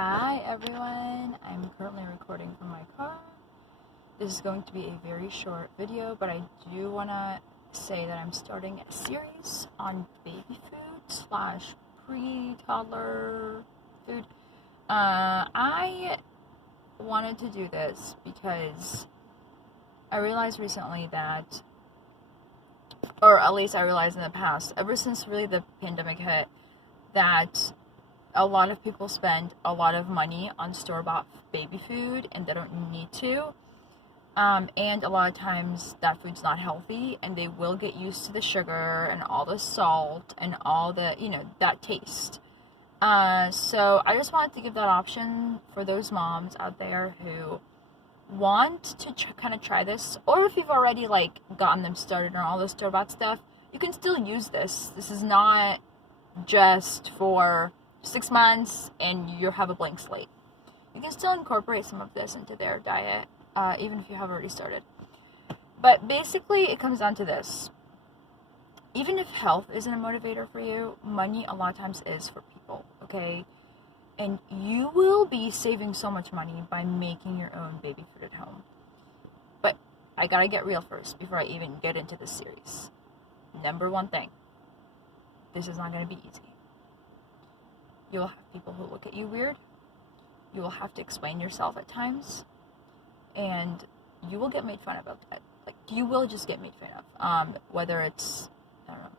Hi everyone, I'm currently recording from my car. This is going to be a very short video, but I do want to say that I'm starting a series on baby food / pre-toddler food. I wanted to do this because I realized recently that, or at least I realized in the past, ever since really the pandemic hit, that a lot of people spend a lot of money on store-bought baby food and they don't need to. And a lot of times that food's not healthy and they will get used to the sugar and all the salt and all the, that taste. So I just wanted to give that option for those moms out there who want to kind of try this, or if you've already gotten them started on all the store-bought stuff, you can still use this. This is not just for 6 months and you have a blank slate. You can still incorporate some of this into their diet, even if you have already started. But basically it comes down to this. Even if health isn't a motivator for you, money a lot of times is for people, okay? And you will be saving so much money by making your own baby food at home. But I gotta get real first before I even get into this series. Number one thing, this is not gonna be easy. You will have people who look at you weird. You will have to explain yourself at times. And you will get made fun of about that. You will just get made fun of. Whether it's, I don't know,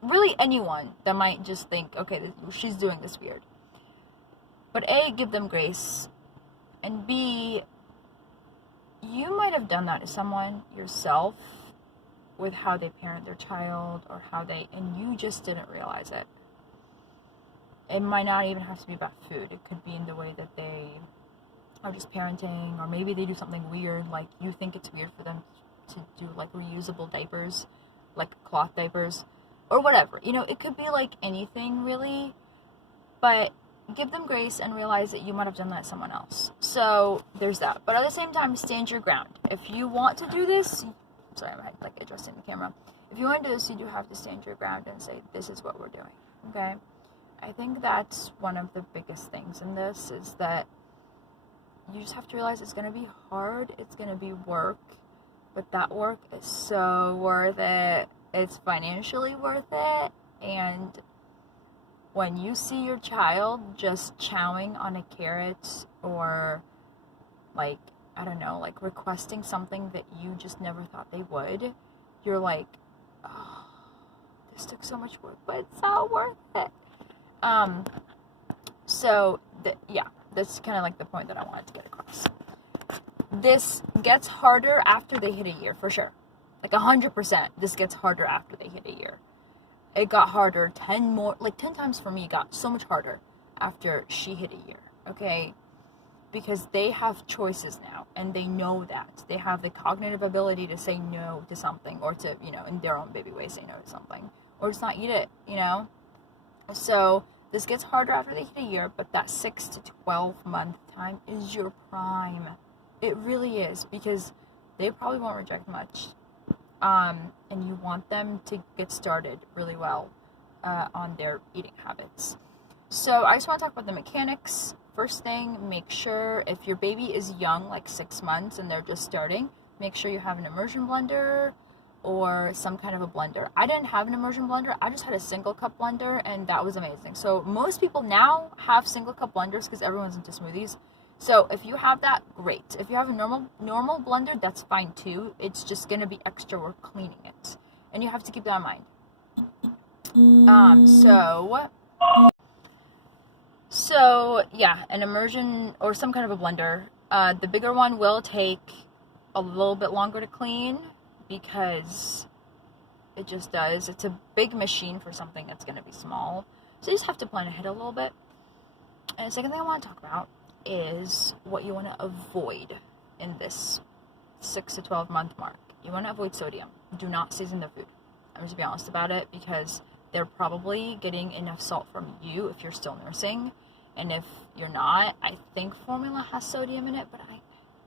really anyone that might just think, okay, she's doing this weird. But A, give them grace. And B, you might have done that to someone yourself with how they parent their child and you just didn't realize it. It might not even have to be about food. It could be in the way that they are just parenting, or maybe they do something weird, like you think it's weird for them to do reusable diapers, cloth diapers, or whatever. It could be anything really, but give them grace and realize that you might have done that to someone else. So there's that. But at the same time, stand your ground. If you want to do this, sorry, I'm adjusting the camera. If you want to do this, you do have to stand your ground and say, this is what we're doing, okay? I think that's one of the biggest things in this, is that you just have to realize it's going to be hard, it's going to be work, but that work is so worth it. It's financially worth it, and when you see your child just chowing on a carrot, or I don't know, requesting something that you just never thought they would, you're like, oh, this took so much work, but it's so worth it. That's kind of the point that I wanted to get across. This gets harder after they hit a year, for sure. 100%, this gets harder after they hit a year. It got harder 10 times for me. It got so much harder after she hit a year, okay? Because they have choices now, and they know that. They have the cognitive ability to say no to something, or to, in their own baby way, say no to something, or just not eat it, So this gets harder after they hit a year, but that 6 to 12 month time is your prime. It really is, because they probably won't reject much. And you want them to get started really well on their eating habits. So I just want to talk about the mechanics. First thing, make sure if your baby is young, 6 months, and they're just starting, make sure you have an immersion blender or some kind of a blender. I didn't have an immersion blender. I just had a single cup blender, and that was amazing. So most people now have single cup blenders because everyone's into smoothies. So if you have that, great. If you have a normal blender, that's fine too. It's just gonna be extra work cleaning it, and you have to keep that in mind. So yeah, an immersion or some kind of a blender. The bigger one will take a little bit longer to clean, because it just does. It's a big machine for something that's going to be small. So you just have to plan ahead a little bit. And the second thing I want to talk about is what you want to avoid in this 6 to 12 month mark. You want to avoid sodium. Do not season the food. I'm just to be honest about it, because they're probably getting enough salt from you if you're still nursing. And if you're not, I think formula has sodium in it, but I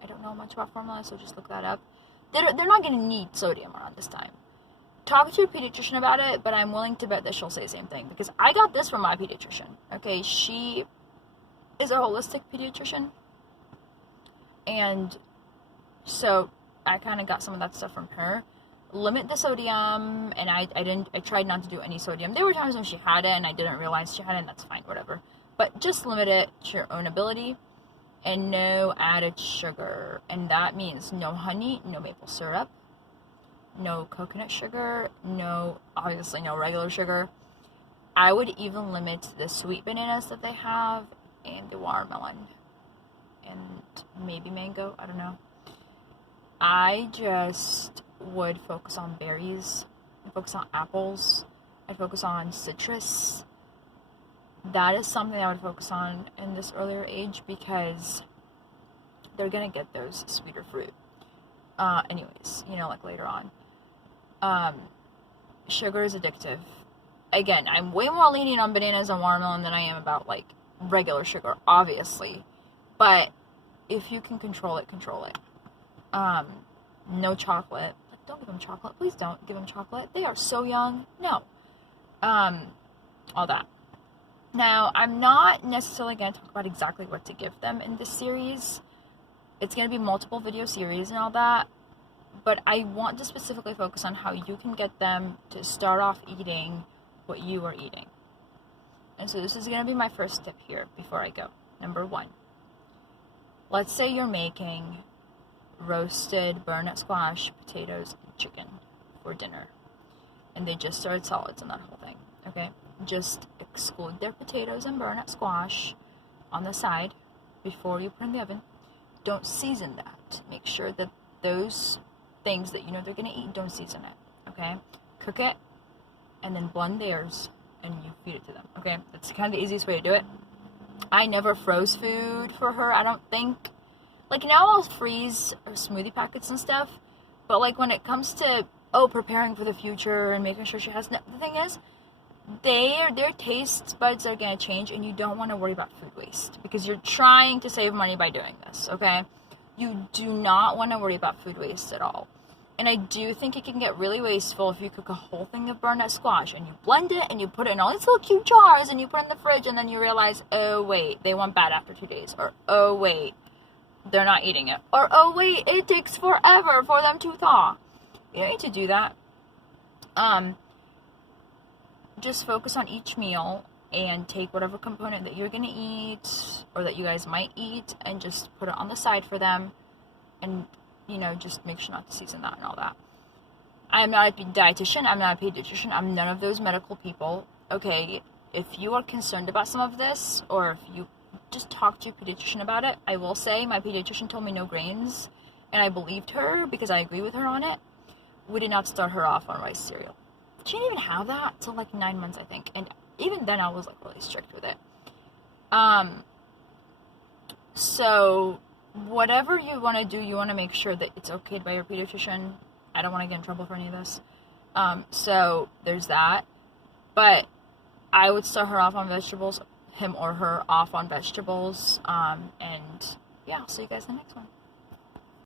don't know much about formula, so just look that up. They're not going to need sodium around this time. Talk to your pediatrician about it, but I'm willing to bet that she'll say the same thing, because I got this from my pediatrician. Okay, she is a holistic pediatrician, and so I kind of got some of that stuff from her. Limit the sodium, and I tried not to do any sodium. There were times when she had it and I didn't realize she had it, and that's fine, whatever. But just limit it to your own ability, and no added sugar. And that means no honey, no maple syrup, no coconut sugar, obviously no regular sugar. I would even limit the sweet bananas that they have, and the watermelon, and maybe mango, I don't know. I just would focus on berries, I'd focus on apples, I'd focus on citrus. That is something I would focus on in this earlier age, because they're gonna get those sweeter fruit. Anyways, like later on. Sugar is addictive. Again, I'm way more lenient on bananas and watermelon than I am about, like, regular sugar, obviously. But if you can control it, control it. No chocolate. Don't give them chocolate. Please don't give them chocolate. They are so young. No. All that. Now, I'm not necessarily going to talk about exactly what to give them in this series. It's going to be multiple video series and all that. But I want to specifically focus on how you can get them to start off eating what you are eating. And so this is going to be my first tip here before I go. Number 1. Let's say you're making roasted butternut squash, potatoes, and chicken for dinner. And they just started solids and that whole thing. Okay? Just exclude their potatoes and butternut squash on the side before you put in the oven. Don't season that. Make sure that those things that they're going to eat, don't season it. Okay? Cook it, and then blend theirs, and you feed it to them. Okay? That's kind of the easiest way to do it. I never froze food for her, I don't think. Like, now I'll freeze smoothie packets and stuff, but, like, when it comes to, preparing for the future and making sure she has... The thing is, their taste buds are going to change, and you don't want to worry about food waste, because you're trying to save money by doing this, okay? You do not want to worry about food waste at all. And I do think it can get really wasteful if you cook a whole thing of butternut squash, and you blend it, and you put it in all these little cute jars, and you put it in the fridge, and then you realize, oh, wait, they went bad after 2 days, or, oh, wait, they're not eating it. Or, oh, wait, it takes forever for them to thaw. You don't need to do that. Just focus on each meal and take whatever component that you're going to eat or that you guys might eat and just put it on the side for them. And, just make sure not to season that and all that. I am not a dietitian. I'm not a pediatrician. I'm none of those medical people. Okay, if you are concerned about some of this, or if you just talk to your pediatrician about it, I will say my pediatrician told me no grains, and I believed her because I agree with her on it. We did not start her off on rice cereal. She didn't even have that till like 9 months, I think, and even then I was like really strict with it. So whatever you want to do, you want to make sure that it's okayed by your pediatrician. I don't want to get in trouble for any of this. So there's that. But I would start her off on vegetables, him or her off on vegetables. And yeah, I'll see you guys in the next one.